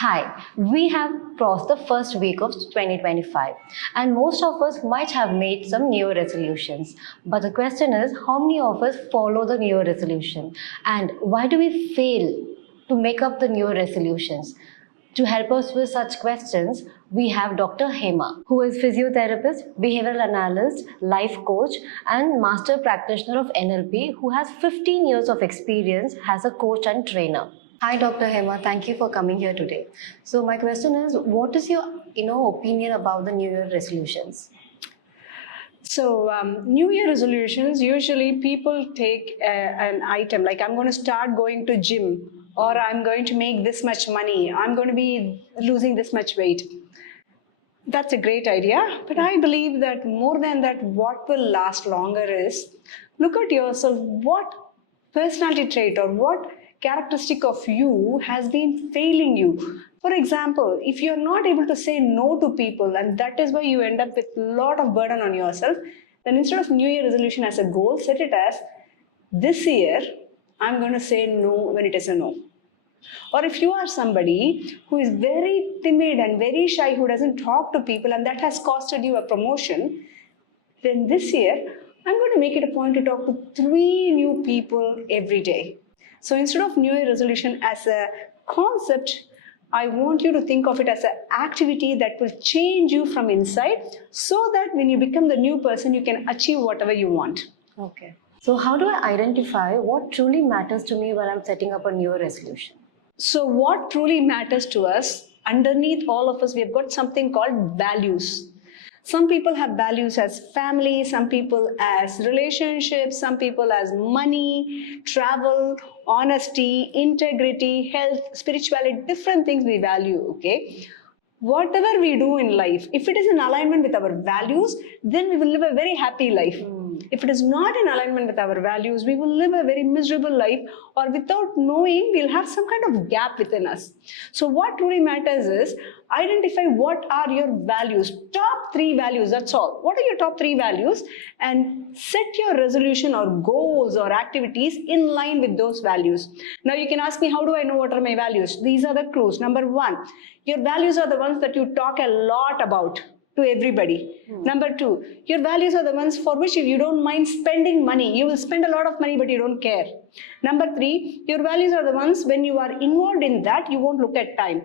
Hi, we have crossed the first week of 2025 and most of us might have made some New Year resolutions. But the question is, how many of us follow the New Year resolution and why do we fail to make up the New Year resolutions? To help us with such questions, we have Dr. Hema, who is physiotherapist, behavioral analyst, life coach, and master practitioner of NLP, who has 15 years of experience as a coach and trainer. Hi, Dr. Hema. Thank you for coming here today. So my question is, what is your opinion about the New Year resolutions? So New Year resolutions, usually people take an item like I'm going to start going to gym, or I'm going to make this much money, I'm going to be losing this much weight. That's a great idea, but I believe that more than that, what will last longer is look at yourself, what personality trait or what characteristic of you has been failing you. For example, if you're not able to say no to people and that is why you end up with a lot of burden on yourself, then instead of New Year resolution as a goal, set it as this year I'm going to say no when it is a no. Or if you are somebody who is very timid and very shy, who doesn't talk to people and that has costed you a promotion, then this year I'm going to make it a point to talk to 3 new people every day. So instead of New Year resolution as a concept, I want you to think of it as an activity that will change you from inside so that when you become the new person, you can achieve whatever you want. Okay. So how do I identify what truly matters to me when I'm setting up a New Year resolution? So what truly matters to us, underneath all of us, we have got something called values. Some people have values as family, some people as relationships, some people as money, travel, honesty, integrity, health, spirituality, different things we value, okay? Whatever we do in life, if it is in alignment with our values, then we will live a very happy life. If it is not in alignment with our values, we will live a very miserable life, or without knowing, we'll have some kind of gap within us. So what truly matters is identify what are your values, top 3 values, that's all. What are your top 3 values? And set your resolution or goals or activities in line with those values. Now you can ask me, how do I know what are my values? These are the clues. Number 1, your values are the ones that you talk a lot about to everybody. Number 2, your values are the ones for which if you don't mind spending money, you will spend a lot of money but you don't care. Number 3, your values are the ones when you are involved in that, you won't look at time.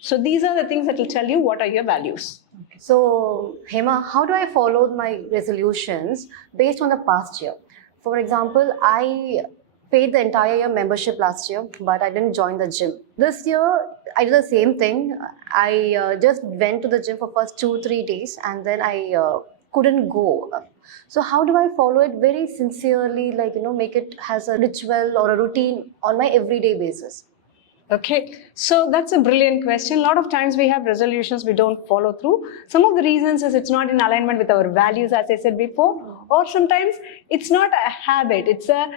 So these are the things that will tell you what are your values. Okay. So Hema, how do I follow my resolutions based on the past year? For example, I paid the entire year membership last year, but I didn't join the gym. This year, I did the same thing. I just went to the gym for first 2-3 days and then I couldn't go. So how do I follow it very sincerely, like, make it as a ritual or a routine on my everyday basis? Okay, so that's a brilliant question. A lot of times we have resolutions we don't follow through. Some of the reasons is it's not in alignment with our values, as I said before, or sometimes it's not a habit, it's a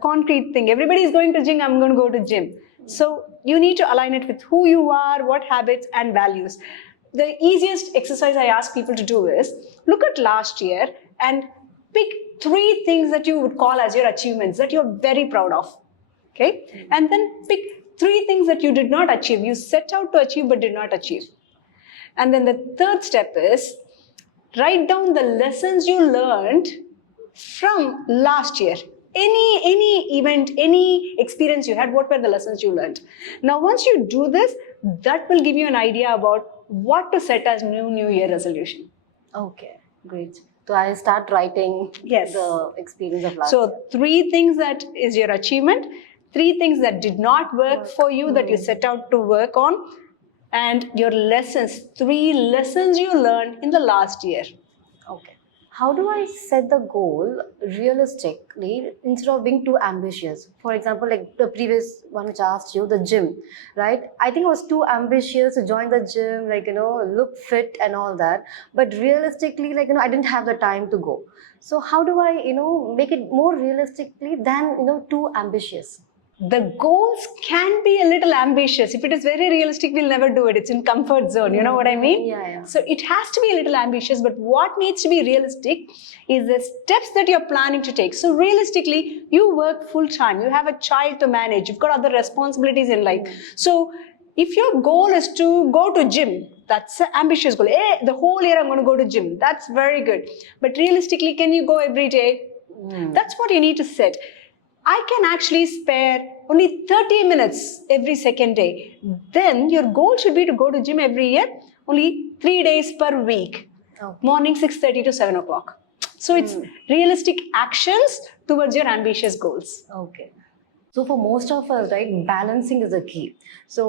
concrete thing. Everybody is going to gym, I'm going to go to gym. So you need to align it with who you are, what habits and values. The easiest exercise I ask people to do is look at last year and pick 3 things that you would call as your achievements that you're very proud of. Okay, and then pick 3 things that you did not achieve, you set out to achieve but did not achieve. And then the third step is write down the lessons you learned from last year. Any event, any experience you had, what were the lessons you learned? Now once you do this, that will give you an idea about what to set as New Year resolution. Okay, great. So I start writing the experience of last year. So 3 things that is your achievement, 3 things that did not work for you that you set out to work on, and your lessons, 3 lessons you learned in the last year. Okay. How do I set the goal realistically instead of being too ambitious? For example, like the previous one which I asked you, the gym, right? I think I was too ambitious to join the gym, like, look fit and all that. But realistically, like, I didn't have the time to go. So how do I, make it more realistically than, too ambitious? The goals can be a little ambitious. If it is very realistic, we'll never do it. It's in comfort zone. You know what I mean? Yeah. So it has to be a little ambitious, but what needs to be realistic is the steps that you're planning to take. So realistically, you work full time. You have a child to manage. You've got other responsibilities in life. So If your goal is to go to gym, that's an ambitious goal. Hey, the whole year I'm going to go to gym. That's very good. But realistically, can you go every day? That's what you need to set. I can actually spare only 30 minutes every second day. Then your goal should be to go to gym every year, only 3 days per week. Okay. Morning 6:30 to 7 o'clock. So it's realistic actions towards your ambitious goals. Okay. So for most of us, right, balancing is a key. So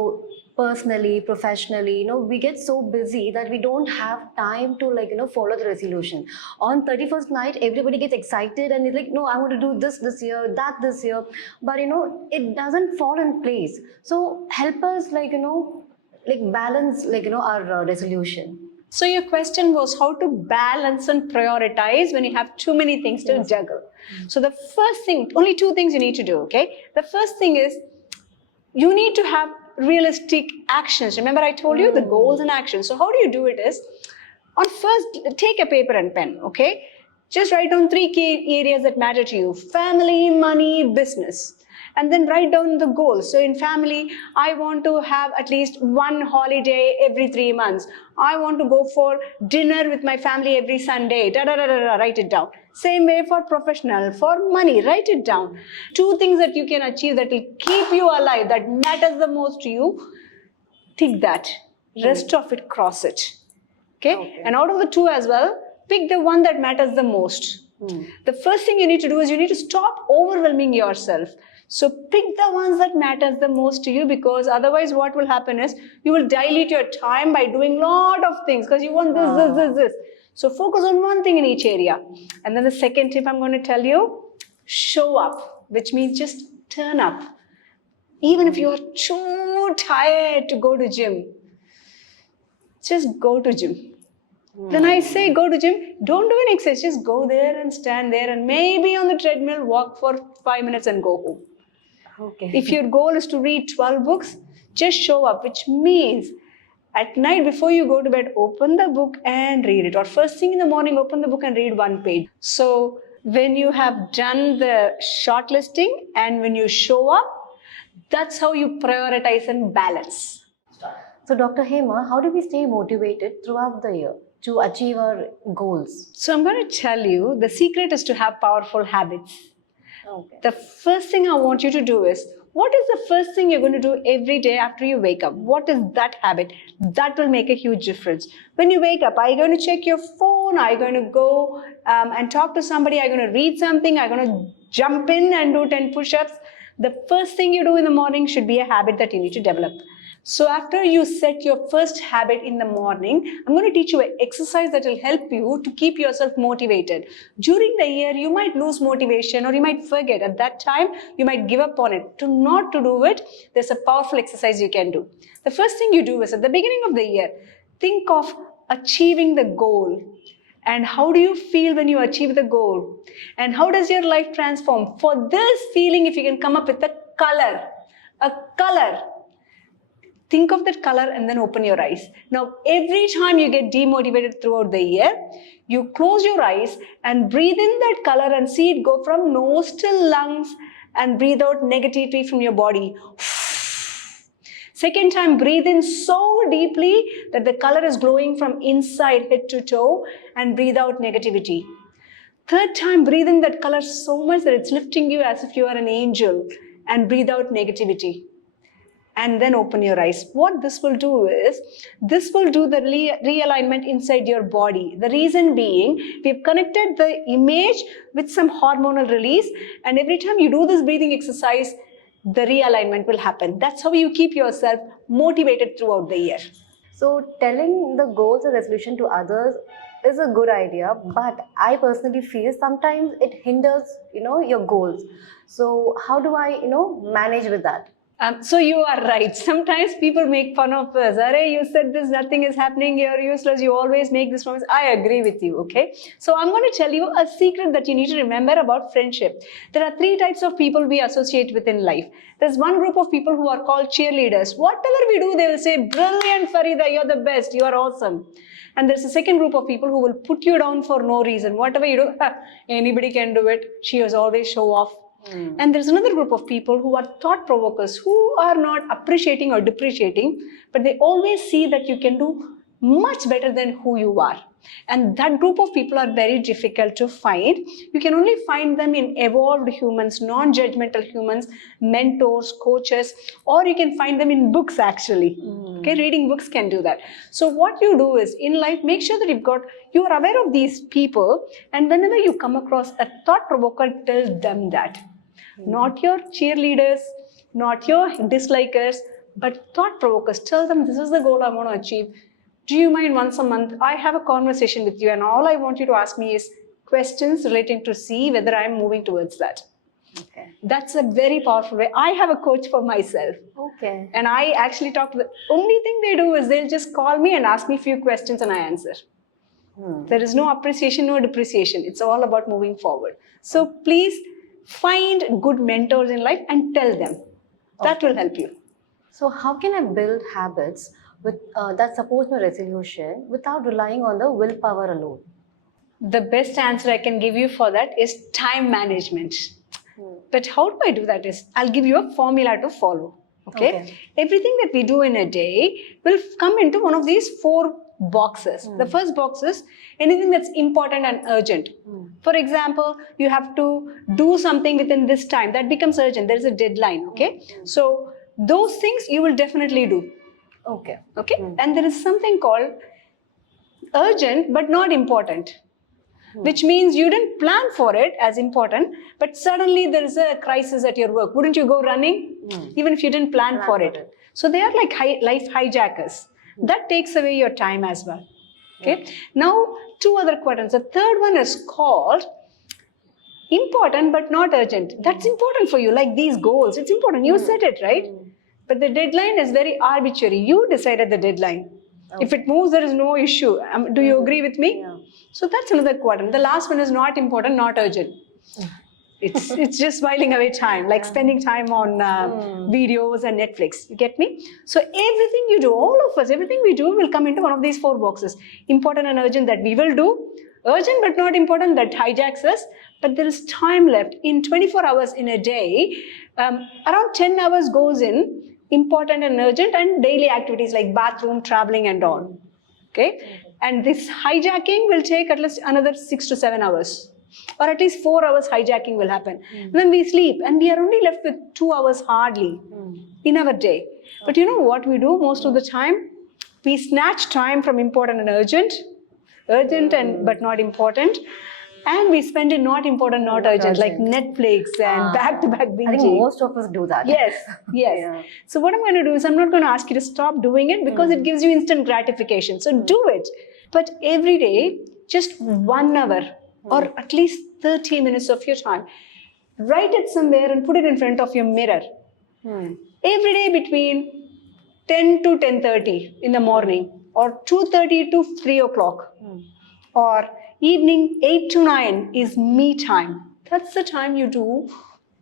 personally, professionally, we get so busy that we don't have time to follow the resolution. On 31st night, everybody gets excited and is like, no, I'm going to do this year, that this year. But it doesn't fall in place. So help us balance our resolution. So your question was how to balance and prioritize when you have too many things to juggle. So the first thing, only two things you need to do, okay? The first thing is you need to have realistic actions. Remember I told you the goals and actions. So how do you do it is, on first, take a paper and pen, okay? Just write down 3 key areas that matter to you: family, money, business. And then write down the goals. So in family, I want to have at least one holiday every 3 months. I want to go for dinner with my family every Sunday. Write it down. Same way for professional, for money, write it down. 2 things that you can achieve that will keep you alive, that matters the most to you. Tick that. Rest of it, cross it. Okay? And out of the 2 as well, pick the one that matters the most. The first thing you need to do is you need to stop overwhelming yourself. So pick the ones that matters the most to you, because otherwise what will happen is you will dilute your time by doing lot of things because you want this. So focus on one thing in each area. And then the second tip I'm going to tell you, show up, which means just turn up. Even if you are too tired to go to gym, just go to gym. When I say go to gym, don't do an exercise, just go there and stand there and maybe on the treadmill walk for 5 minutes and go home. Okay. If your goal is to read 12 books, just show up, which means at night before you go to bed, open the book and read it. Or first thing in the morning, open the book and read 1 page. So when you have done the shortlisting and when you show up, that's how you prioritize and balance. So Dr. Hema, how do we stay motivated throughout the year to achieve our goals? So I'm going to tell you, the secret is to have powerful habits. Okay. The first thing I want you to do is, what is the first thing you're going to do every day after you wake up? What is that habit? That will make a huge difference. When you wake up, are you going to check your phone? Are you going to go and talk to somebody? Are you going to read something? Are you going to jump in and do 10 push-ups? The first thing you do in the morning should be a habit that you need to develop. So after you set your first habit in the morning, I'm going to teach you an exercise that will help you to keep yourself motivated. During the year, you might lose motivation or you might forget. At that time, you might give up on it. To not to do it, there's a powerful exercise you can do. The first thing you do is at the beginning of the year, think of achieving the goal. And how do you feel when you achieve the goal? And how does your life transform? For this feeling, if you can come up with a color, think of that color and then open your eyes. Now, every time you get demotivated throughout the year, you close your eyes and breathe in that color and see it go from nose to lungs and breathe out negativity from your body. Second time, breathe in so deeply that the color is glowing from inside head to toe and breathe out negativity. Third time, breathe in that color so much that it's lifting you as if you are an angel and breathe out negativity. And then open your eyes. What this will do is, this will do the realignment inside your body. The reason being, we've connected the image with some hormonal release, and every time you do this breathing exercise, the realignment will happen. That's how you keep yourself motivated throughout the year. So telling the goals or resolution to others is a good idea, but I personally feel sometimes it hinders, your goals. So how do I, manage with that? So you are right. Sometimes people make fun of us. Arey, you said this, nothing is happening, you're useless, you always make this promise. I agree with you, okay? So I'm going to tell you a secret that you need to remember about friendship. There are 3 types of people we associate with in life. There's one group of people who are called cheerleaders. Whatever we do, they will say, brilliant Farida, you're the best, you are awesome. And there's a second group of people who will put you down for no reason. Whatever you do, anybody can do it. She was always show off. And there's another group of people who are thought provokers, who are not appreciating or depreciating, but they always see that you can do much better than who you are. And that group of people are very difficult to find. You can only find them in evolved humans, non-judgmental humans, mentors, coaches, or you can find them in books actually. Okay, reading books can do that. So what you do is in life, make sure that you are aware of these people, and whenever you come across a thought provoker, tell them that. Not your cheerleaders, not your dislikers, but thought provokers. Tell them, this is the goal I want to achieve. Do you mind once a month I have a conversation with you, and all I want you to ask me is questions relating to see whether I'm moving towards that. Okay. That's a very powerful way. I have a coach for myself. Okay. And I actually talk to the only thing they do is they'll just call me and ask me a few questions and I answer. There is no appreciation, no depreciation. It's all about moving forward. So please find good mentors in life and tell them. That will help you. So how can I build habits that support my resolution without relying on the willpower alone? The best answer I can give you for that is time management. But how do I do that is, I'll give you a formula to follow. Okay? Everything that we do in a day will come into one of these 4 boxes. The first box is anything that's important and urgent. For example, you have to do something within this time. That becomes urgent. There's a deadline. Okay? So those things you will definitely do. Okay. And there is something called urgent but not important, which means you didn't plan for it as important, but suddenly there is a crisis at your work. Wouldn't you go running even if you didn't plan for it? So they are like life hijackers. That takes away your time as well. Okay. Now 2 other quadrants. The third one is called important but not urgent. That's important for you, like these goals. It's important. You set it, right? But the deadline is very arbitrary. You decided the deadline. If it moves, there is no issue. Do you agree with me? Yeah. So that's another quadrant. The last one is not important, not urgent. It's just whiling away time, like spending time on videos and Netflix. You get me? So everything you do, all of us, everything we do will come into one of these 4 boxes. Important and urgent that we will do. Urgent but not important that hijacks us. But there is time left. In 24 hours in a day, around 10 hours goes in important and urgent and daily activities like bathroom, traveling and all. Okay? And this hijacking will take at least another 6 to 7 hours. Or at least 4 hours hijacking will happen. Then we sleep and we are only left with 2 hours hardly in our day. But you know what we do most of the time? We snatch time from important and urgent and but not important. And we spend it not important, not urgent, like Netflix and back-to-back binging. I think most of us do that. Yes. Yeah. So what I'm going to do is I'm not going to ask you to stop doing it because it gives you instant gratification. So do it. But every day, just 1 hour or at least 30 minutes of your time, write it somewhere and put it in front of your mirror. Every day between 10 to 10:30 in the morning or 2:30 to 3 o'clock or evening 8 to 9 is me time. That's the time you do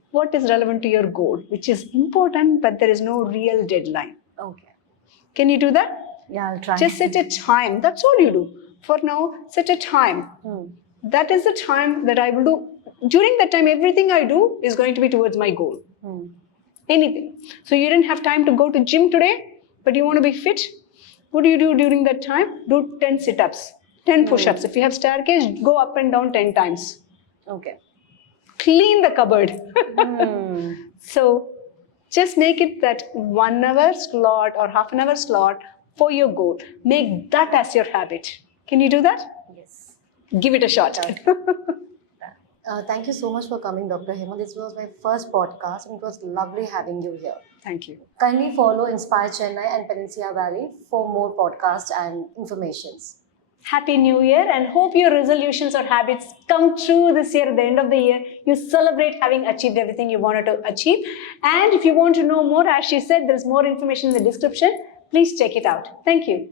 what is relevant to your goal, which is important, but there is no real deadline. Okay. Can you do that? Yeah, I'll try. Just set a time. That's all you do. For now, set a time. That is the time that I will do. During that time, everything I do is going to be towards my goal. Anything. So you didn't have time to go to gym today, but you want to be fit. What do you do during that time? Do 10 sit-ups. 10 push-ups. If you have staircase, go up and down 10 times. Okay. Clean the cupboard. So just make it that 1 hour slot or half an hour slot for your goal. Make that as your habit. Can you do that? Yes. Give it a shot. Thank you so much for coming, Dr. Hema. This was my first podcast and it was lovely having you here. Thank you. Kindly follow Inspire Chennai and Peninsula Valley for more podcasts and informations. Happy New Year and hope your resolutions or habits come true this year. At the end of the year, you celebrate having achieved everything you wanted to achieve. And if you want to know more, as she said, there's more information in the description. Please check it out. Thank you.